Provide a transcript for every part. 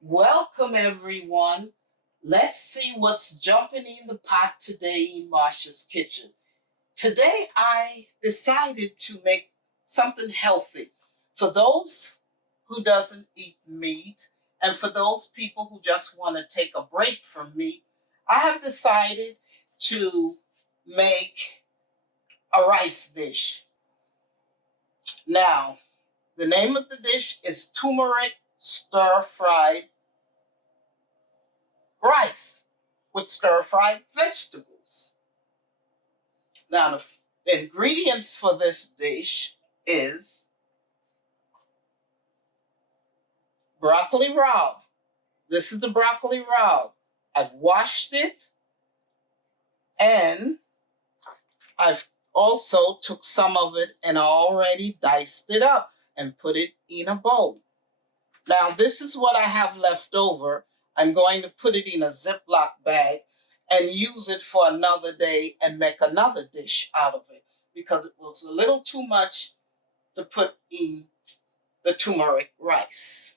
Welcome, everyone. Let's see what's jumping in the pot today in Marcia's kitchen. Today, I decided to make something healthy for those who doesn't eat meat and for those people who just want to take a break from meat. I have decided to make a rice dish. Now, the name of the dish is Turmeric Stir Fried Rice with stir-fried vegetables. Now, the ingredients for this dish is broccoli raw. This is the broccoli raw. I've washed it, and I've also took some of it and already diced it up and put it in a bowl. Now, this is what I have left over. I'm going to put it in a Ziploc bag and use it for another day and make another dish out of it because it was a little too much to put in the turmeric rice.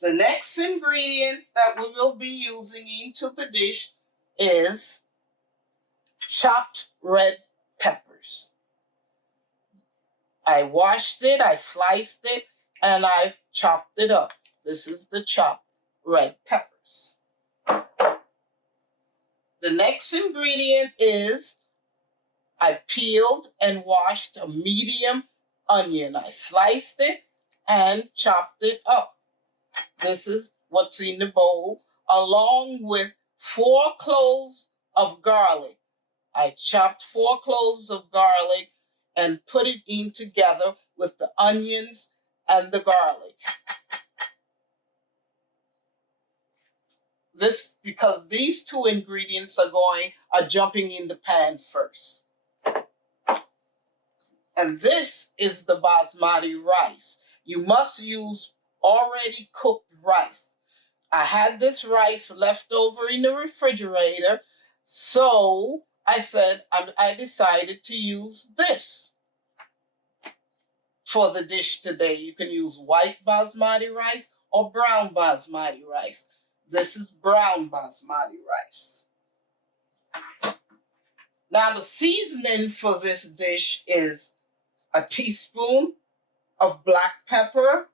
The next ingredient that we will be using into the dish is chopped red peppers. I washed it, I sliced it, and I've chopped it up. This is the chopped red peppers. The next ingredient is I peeled and washed a medium onion. I sliced it and chopped it up. This is what's in the bowl, along with 4 cloves of garlic. I chopped 4 cloves of garlic and put it in together with the onions and the garlic. This because these 2 ingredients are jumping in the pan first. And this is the basmati rice. You must use already cooked rice. I had this rice left over in the refrigerator, so I decided to use this for the dish today. You can use white basmati rice or brown basmati rice. This is brown basmati rice. Now, the seasoning for this dish is a teaspoon of black pepper,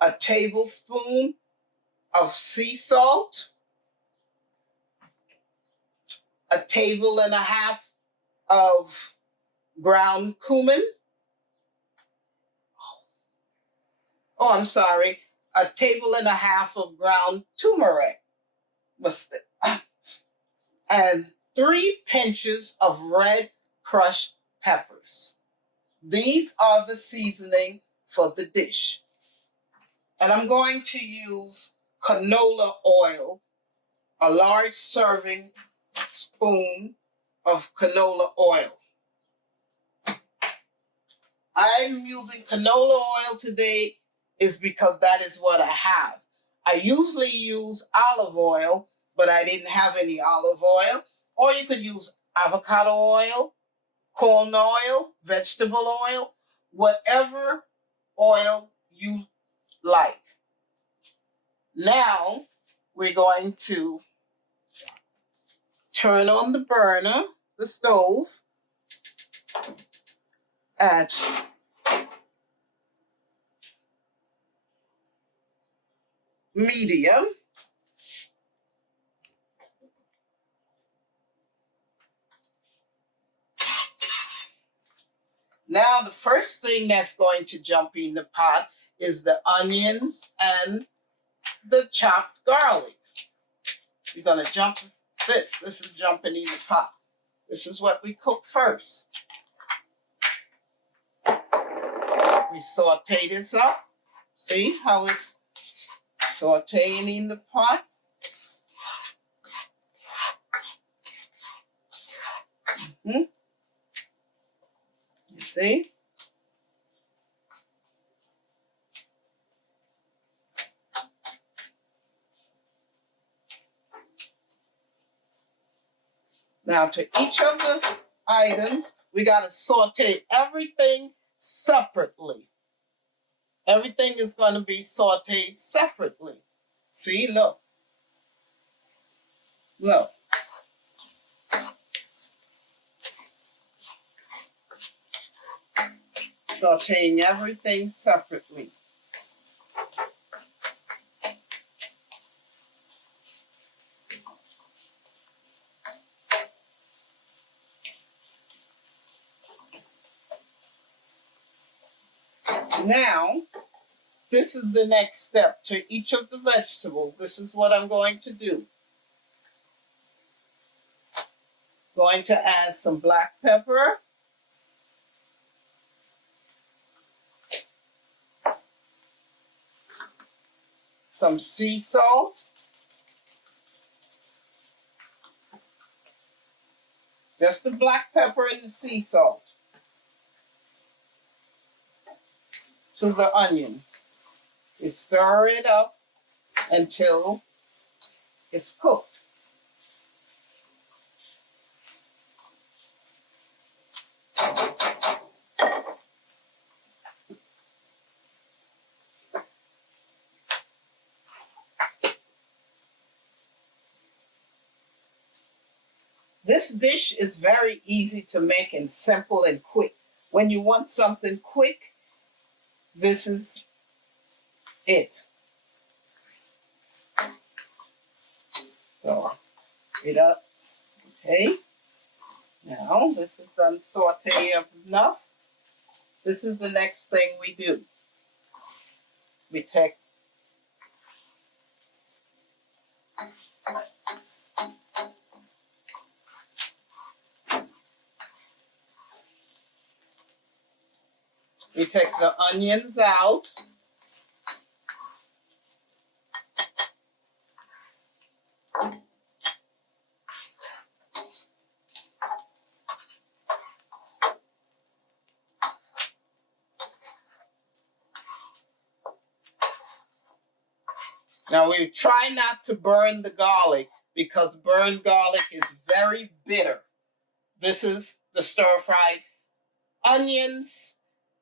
a tablespoon of sea salt, a table and a half of ground cumin. A table and a half of ground turmeric. And 3 pinches of red crushed peppers. These are the seasoning for the dish. And I'm going to use canola oil, a large serving spoon of canola oil. I'm using canola oil today is because that is what I have. I usually use olive oil, but I didn't have any olive oil. Or you could use avocado oil, corn oil, vegetable oil, whatever oil you like. Now, we're going to turn on the burner, the stove, at medium. Now, the first thing that's going to jump in the pot is the onions and the chopped garlic. We're going to jump this. This is jumping in the pot. This is what we cook first. We saute this up. See how it's sauteing in the pot? You see? Now, to each of the items, we got to saute everything separately. Everything is going to be sauteed separately. See, look. Look. Sauteing everything separately. Now, this is the next step to each of the vegetables. This is what I'm going to do. Going to add some black pepper. Some sea salt. Just the black pepper and the sea salt. To the onions. You stir it up until it's cooked. This dish is very easy to make and simple and quick. When you want something quick, this is it. So, it up. Okay. Now, this is done sauteing enough. This is the next thing we do. We take the onions out. Now we try not to burn the garlic because burned garlic is very bitter. This is the stir-fried onions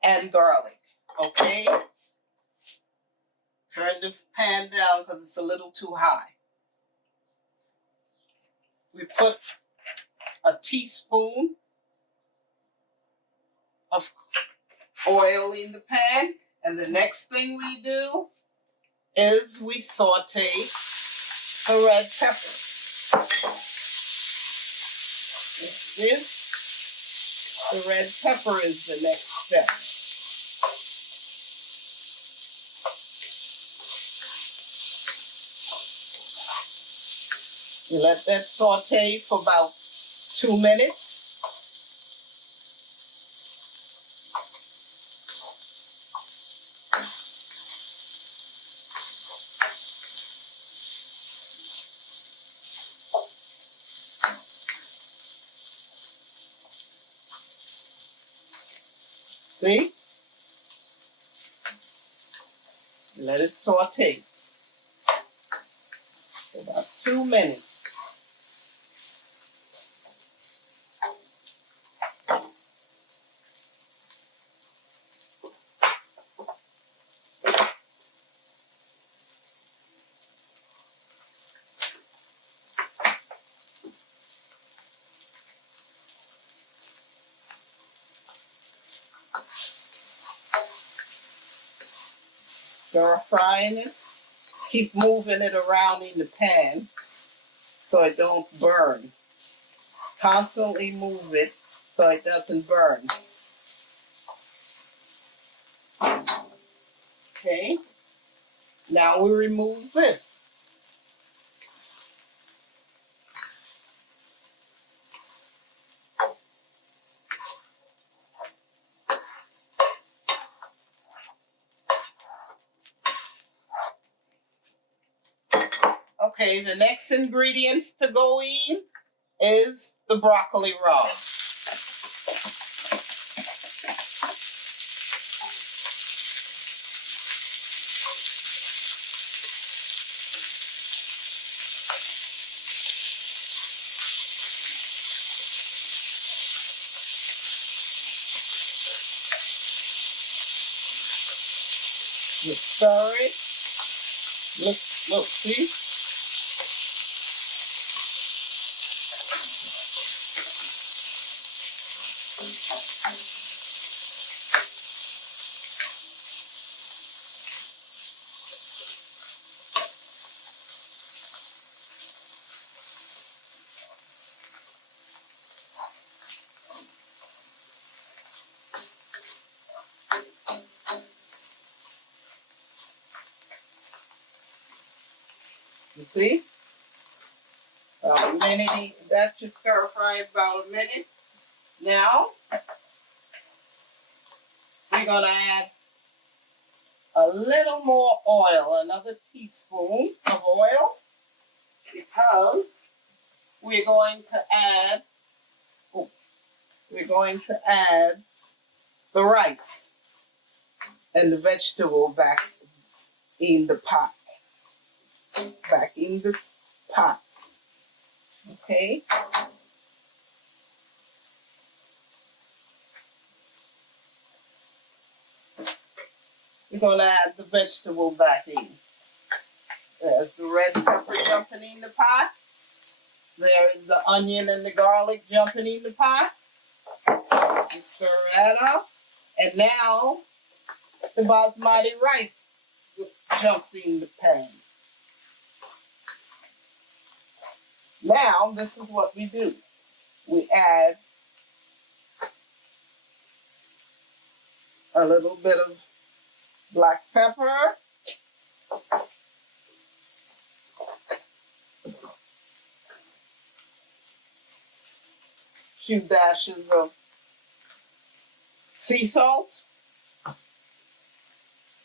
and garlic, okay? Turn the pan down because it's a little too high. We put a teaspoon of oil in the pan, and the next thing we do is we saute the red pepper. The red pepper is the next step. You let that saute for about 2 minutes. See? Let it saute for about 2 minutes. Stir frying it. Keep moving it around in the pan so it don't burn. Constantly move it so it doesn't burn. Okay. Now we remove this. Okay, the next ingredients to go in is the broccoli raw. You stir it. Look, see? You see? About a minute, that should stir fry about a minute. Now, we're gonna add a little more oil, another teaspoon of oil, because we're going to add, the rice and the vegetable back in the pot, back in this pot. Okay. We're going to add the vegetable back in. There's the red pepper jumping in the pot. There is the onion and the garlic jumping in the pot. You stir that up. And now the basmati rice jumped in the pan. Now this is what we do. We add a little bit of black pepper, few dashes of sea salt.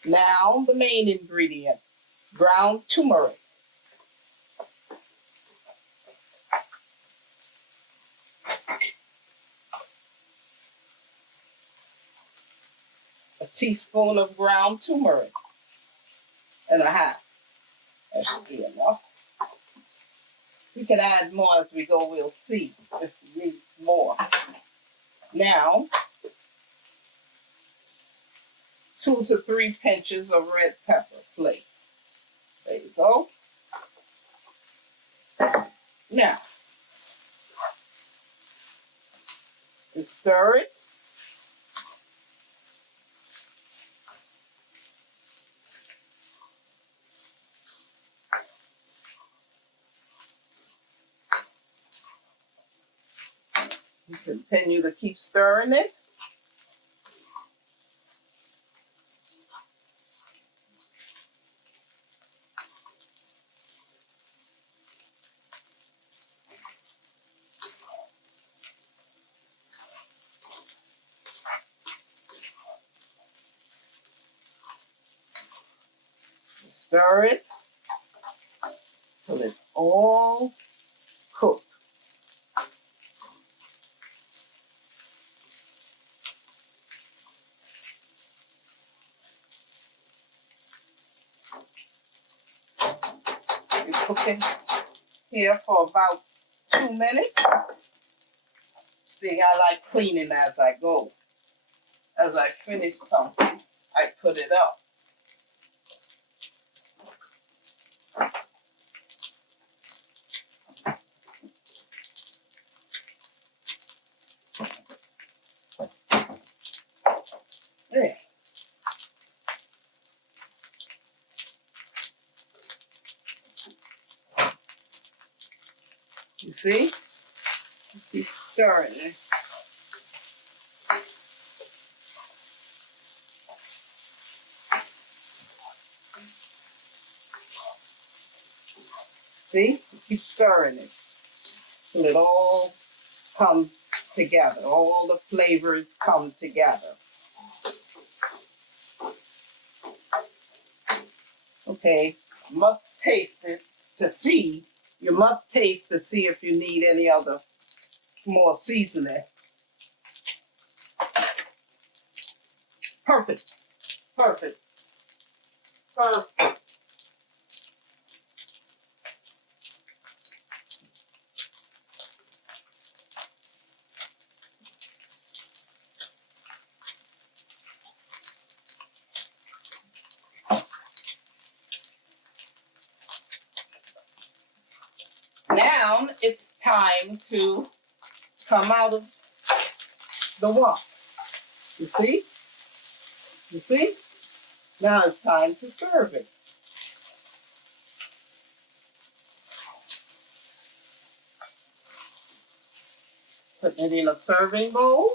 Now the main ingredient, ground turmeric. A teaspoon of ground turmeric and a half. That should be enough. We can add more as we go. We'll see if we need more. Now, 2 to 3 pinches of red pepper flakes. There you go. Now, you stir it. You continue to keep stirring it. Stir it till it's all cooked. You cook it here for about 2 minutes. See, I like cleaning as I go. As I finish something, I put it up. There. You see? Keep stirring it. See? Keep stirring it till it all comes together. All the flavors come together. Okay, must taste it to see. You must taste to see if you need any other more seasoning. Perfect. Perfect. Perfect. it's time to come out of the wok. You see? You see? Now it's time to serve it. Put it in a serving bowl.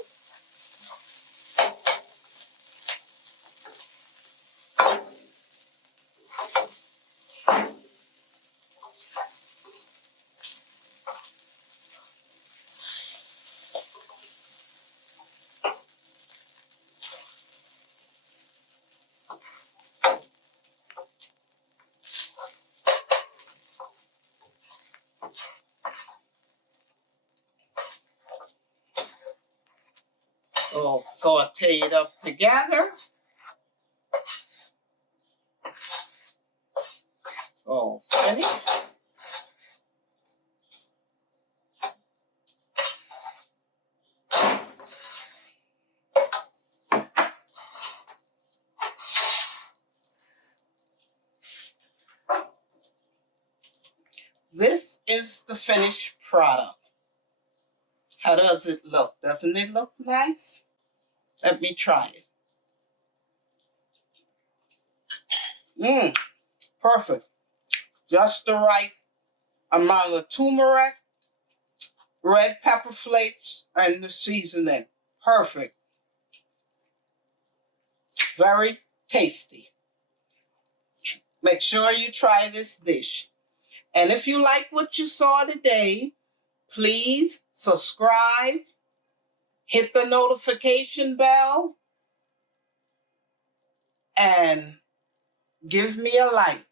We'll saute it up together. All finished. This is the finished product. How does it look? Doesn't it look nice? Let me try it. Perfect. Just the right amount of turmeric, red pepper flakes, and the seasoning. Perfect. Very tasty. Make sure you try this dish. And if you like what you saw today, please subscribe, hit the notification bell, and give me a like.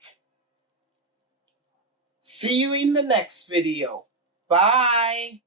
See you in the next video. Bye.